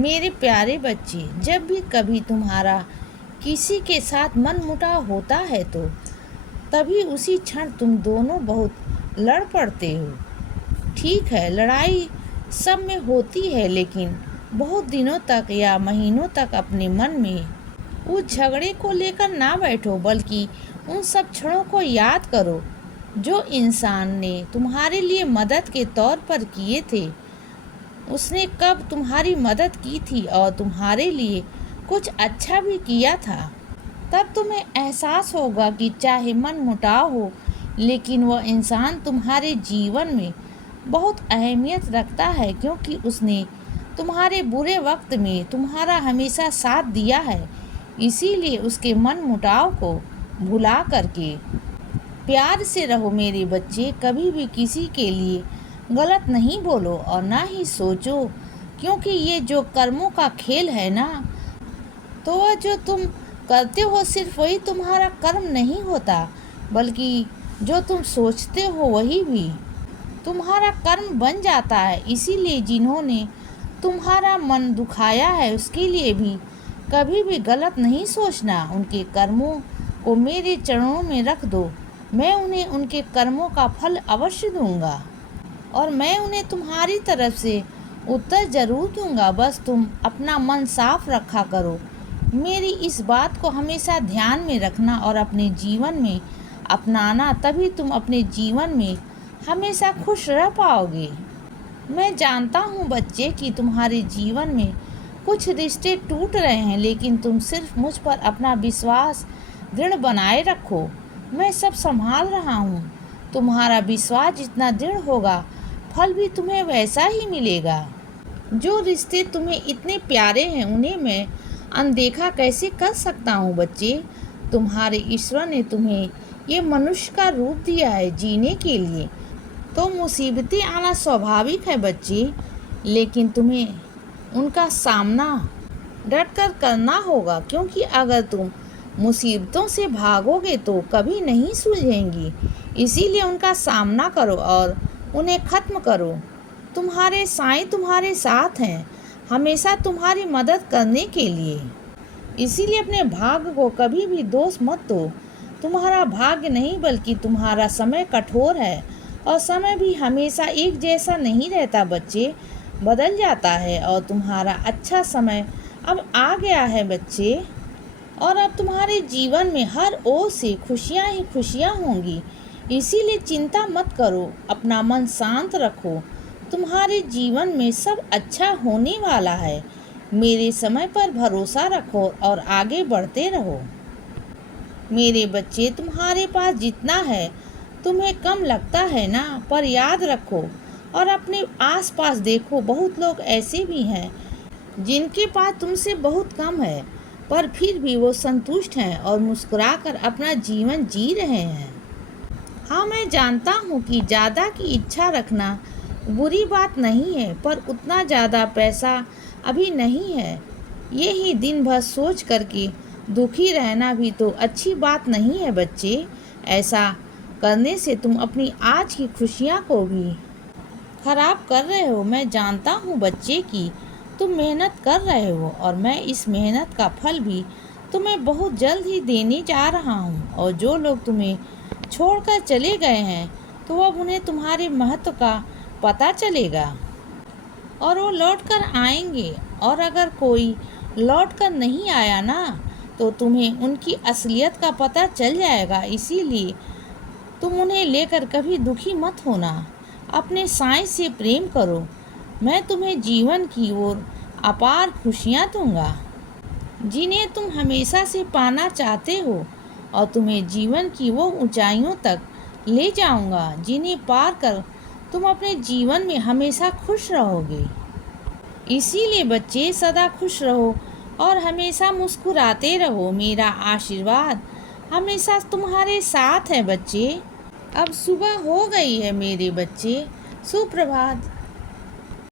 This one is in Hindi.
मेरे प्यारे बच्चे, जब भी कभी तुम्हारा किसी के साथ मनमुटाव होता है तो तभी उसी क्षण तुम दोनों बहुत लड़ पड़ते हो। ठीक है, लड़ाई सब में होती है, लेकिन बहुत दिनों तक या महीनों तक अपने मन में उस झगड़े को लेकर ना बैठो, बल्कि उन सब क्षणों को याद करो जो इंसान ने तुम्हारे लिए मदद के तौर पर किए थे। उसने कब तुम्हारी मदद की थी और तुम्हारे लिए कुछ अच्छा भी किया था। तब तुम्हें एहसास होगा कि चाहे मनमुटाव हो, लेकिन वह इंसान तुम्हारे जीवन में बहुत अहमियत रखता है, क्योंकि उसने तुम्हारे बुरे वक्त में तुम्हारा हमेशा साथ दिया है। इसीलिए उसके मनमुटाव को भुला करके प्यार से रहो मेरे बच्चे। कभी भी किसी के लिए गलत नहीं बोलो और ना ही सोचो, क्योंकि ये जो कर्मों का खेल है ना, तो वह जो तुम करते हो सिर्फ वही तुम्हारा कर्म नहीं होता, बल्कि जो तुम सोचते हो वही भी तुम्हारा कर्म बन जाता है। इसीलिए जिन्होंने तुम्हारा मन दुखाया है उसके लिए भी कभी भी गलत नहीं सोचना। उनके कर्मों को मेरे चरणों में रख दो, मैं उन्हें उनके कर्मों का फल अवश्य दूंगा और मैं उन्हें तुम्हारी तरफ से उत्तर जरूर दूंगा। बस तुम अपना मन साफ रखा करो। मेरी इस बात को हमेशा ध्यान में रखना और अपने जीवन में अपनाना, तभी तुम अपने जीवन में हमेशा खुश रह पाओगे। मैं जानता हूँ बच्चे कि तुम्हारे जीवन में कुछ रिश्ते टूट रहे हैं, लेकिन तुम सिर्फ मुझ पर अपना विश्वास दृढ़ बनाए रखो। मैं सब संभाल रहा हूँ। तुम्हारा विश्वास जितना दृढ़ होगा, फल भी तुम्हें वैसा ही मिलेगा। जो रिश्ते तुम्हें इतने प्यारे हैं उन्हें मैं अनदेखा कैसे कर सकता हूँ बच्चे। तुम्हारे ईश्वर ने तुम्हें ये मनुष्य का रूप दिया है जीने के लिए, तो मुसीबतें आना स्वाभाविक है बच्चे, लेकिन तुम्हें उनका सामना डटकर करना होगा, क्योंकि अगर तुम मुसीबतों से भागोगे तो कभी नहीं सुलझेंगी। इसीलिए उनका सामना करो और उन्हें ख़त्म करो। तुम्हारे साईं तुम्हारे साथ हैं, हमेशा तुम्हारी मदद करने के लिए। इसीलिए अपने भाग्य को कभी भी दोष मत दो। तुम्हारा भाग्य नहीं, बल्कि तुम्हारा समय कठोर है और समय भी हमेशा एक जैसा नहीं रहता बच्चे, बदल जाता है। और तुम्हारा अच्छा समय अब आ गया है बच्चे, और अब तुम्हारे जीवन में हर ओर से खुशियाँ ही खुशियाँ होंगी। इसीलिए चिंता मत करो, अपना मन शांत रखो। तुम्हारे जीवन में सब अच्छा होने वाला है। मेरे समय पर भरोसा रखो और आगे बढ़ते रहो। मेरे बच्चे, तुम्हारे पास जितना है तुम्हें कम लगता है ना, पर याद रखो और अपने आसपास देखो, बहुत लोग ऐसे भी हैं जिनके पास तुमसे बहुत कम है, पर फिर भी वो संतुष्ट हैं और मुस्कुराकर अपना जीवन जी रहे हैं। हाँ, मैं जानता हूँ कि ज़्यादा की इच्छा रखना बुरी बात नहीं है, पर उतना ज़्यादा पैसा अभी नहीं है। यही दिन भर सोच करके दुखी रहना भी तो अच्छी बात नहीं है बच्चे। ऐसा करने से तुम अपनी आज की खुशियाँ को भी खराब कर रहे हो। मैं जानता हूँ बच्चे कि तुम मेहनत कर रहे हो, और मैं इस मेहनत का फल भी तुम्हें बहुत जल्द ही देने जा रहा हूँ। और जो लोग तुम्हें छोड़कर चले गए हैं, तो अब उन्हें तुम्हारे महत्व का पता चलेगा और वो लौट कर आएंगे। और अगर कोई लौट कर नहीं आया ना, तो तुम्हें उनकी असलियत का पता चल जाएगा। इसीलिए तुम उन्हें लेकर कभी दुखी मत होना। अपने साईं से प्रेम करो। मैं तुम्हें जीवन की ओर अपार खुशियाँ दूंगा, जिन्हें तुम हमेशा से पाना चाहते हो, और तुम्हें जीवन की वो ऊंचाइयों तक ले जाऊंगा जिन्हें पार कर तुम अपने जीवन में हमेशा खुश रहोगे। इसीलिए बच्चे, सदा खुश रहो और हमेशा मुस्कुराते रहो। मेरा आशीर्वाद हमेशा तुम्हारे साथ है बच्चे। अब सुबह हो गई है मेरे बच्चे, सुप्रभात।